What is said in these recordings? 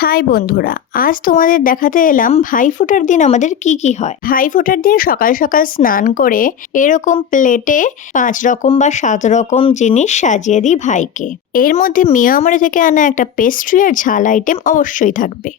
High বন্ধুরা, আজ তোমাদের দেখাতে এলাম ভাইফোঁটার দিন আমাদের কি কি হয়। ভাইফোঁটার দিন সকাল সকাল স্নান করে এরকম প্লেটে পাঁচ রকম বা সাত রকম জিনিস সাজিয়ে দিই ভাইকে। এর মধ্যে মিয়ামারি থেকে আনা একটা পেস্ট্রি আর ঝাল আইটেম অবশ্যই থাকবে।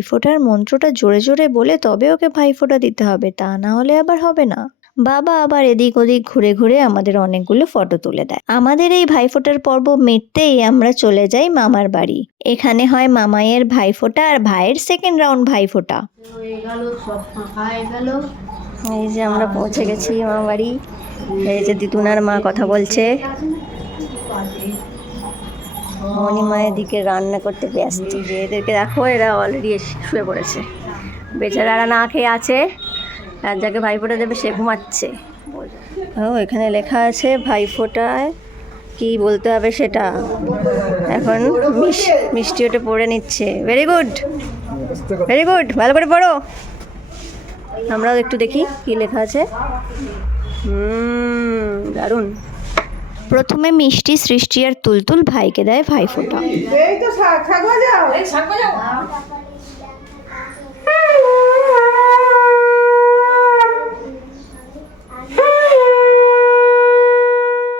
ভাইফোঁটার মন্ত্রটা জোরে জোরে বলে তবে ওকে ভাইফোঁটা দিতে হবে তা না হলে আবার হবে না। বাবা আবার এদিক ওদিক ঘুরে ঘুরে আমাদের অনেকগুলো ফটো তুলে দেয়। আমাদের এই ভাইফোঁটার পর্ব মিটতেই আমরা চলে যাই মামার বাড়ি। এখানে হয় মামাইয়ের ভাইফোঁটা আর ভাইয়ের সেকেন্ড রাউন্ড ভাইফোঁটা। এই যে আমরা পৌঁছে গেছি মামা বাড়ি। এই যে দিদুনার মা কথা বলছে। মণিমা এদিকে রান্না করতে ব্যস্ত। এদেরকে দেখো, এরা অলরেডি শুয়ে পড়েছে। বেচারারা না খেয়ে আছে, আর যাকে ভাইফোঁটা দেবে সে ঘুমাচ্ছে। ও, এখানে লেখা আছে ভাইফোঁটায় কি বলতে হবে সেটা। এখন মিষ্টি ওটা পড়ে নিচ্ছে। ভেরি গুড ভেরি গুড ভালো করে পড়ো। আমরাও একটু দেখি কি লেখা আছে। হুম, দারুণ। প্রথমে মিষ্টি সৃষ্টি আর তুলতুল ভাইকে দেয় ভাইফোঁটা।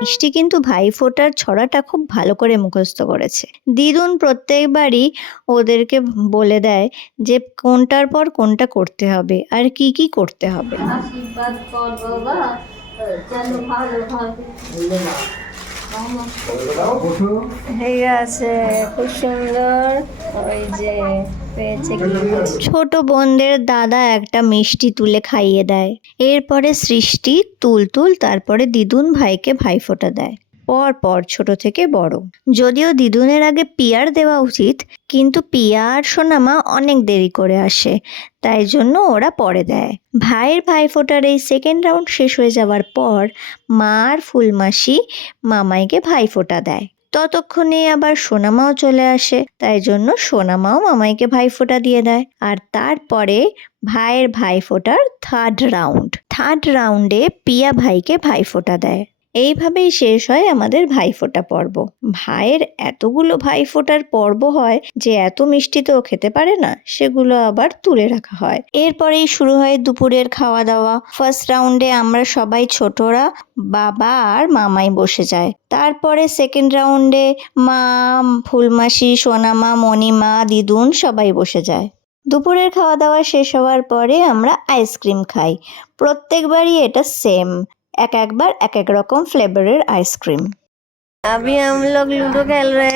মিষ্টি কিন্তু ভাইফোঁটার ছড়াটা খুব ভালো করে মুখস্থ করেছে। দিদুন প্রত্যেকবারই ওদেরকে বলে দেয় যে কোনটার পর কোনটা করতে হবে আর কি কি করতে হবে। আশীর্বাদ কর বাবা ছোট বোনদের দাদা একটা মিষ্টি তুলে খাইয়ে দেয়। এরপরে সৃষ্টি, তুলতুল, তারপরে দিদুন ভাইকে ভাইফোঁটা দেয়। পর পর ছোট থেকে বড়। যদিও দিদুনের আগে পিয়ার দেওয়া উচিত, কিন্তু পিয়া আর সোনামা অনেক দেরি করে আসে, তাই জন্য ওরা পরে দেয়। ভাইয়ের ভাইফোঁটার এই সেকেন্ড রাউন্ড শেষ হয়ে যাওয়ার পর মা আর ফুলমাসি মামাইকে ভাইফোঁটা দেয়। ততক্ষণে আবার সোনামাও চলে আসে, তাই জন্য সোনামাও মামাইকে ভাইফোঁটা দিয়ে দেয়। আর তারপরে ভাইয়ের ভাইফোঁটার থার্ড রাউন্ড থার্ড রাউন্ডে পিয়া ভাইকে ভাইফোঁটা দেয়। এইভাবেই শেষ হয় আমাদের ভাইফোঁটা পর্ব। ভাইয়ের এতগুলো ভাইফোঁটার পর্ব হয় যে এত মিষ্টি তো খেতে পারে না, সেগুলো আবার তুলে রাখা হয়। এরপরেই শুরু হয় দুপুরের খাওয়া দাওয়া ফার্স্ট রাউন্ডে আমরা সবাই ছোটরা, বাবা আর মামাই বসে যায়। তারপরে সেকেন্ড রাউন্ডে মা, ফুলমাসি, সোনামা, মণিমা, দিদুন সবাই বসে যায়। দুপুরের খাওয়া দাওয়া শেষ হওয়ার পরে আমরা আইসক্রিম খাই। প্রত্যেকবারই এটা সেম। এক একবার এক এক রকম ফ্লেভারের আইসক্রিম আমি আমলক লুডো খেল রে।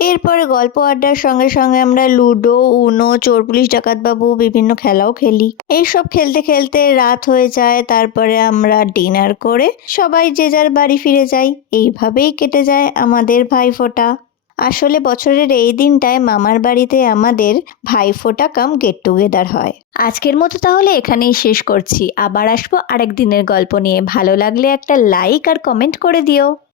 এরপরে গল্প আড্ডার সঙ্গে সঙ্গে আমরা লুডো উনো চোর পুলিশ ডাকাতবাবু বিভিন্ন খেলাও খেলি। এইসব খেলতে খেলতে রাত হয়ে যায় তারপরে আমরা ডিনার করে সবাই যে যার বাড়ি ফিরে যাই। এইভাবেই কেটে যায় আমাদের ভাইফোঁটা। আসলে বছরের এই দিনটায় মামার বাড়িতে আমাদের ভাইফোঁটা কাম গেট টুগেদার হয়। আজকের মতো তাহলে এখানেই শেষ করছি। আবার আসব আরেক দিনের গল্প নিয়ে। ভালো লাগলে একটা লাইক আর কমেন্ট করে দিও।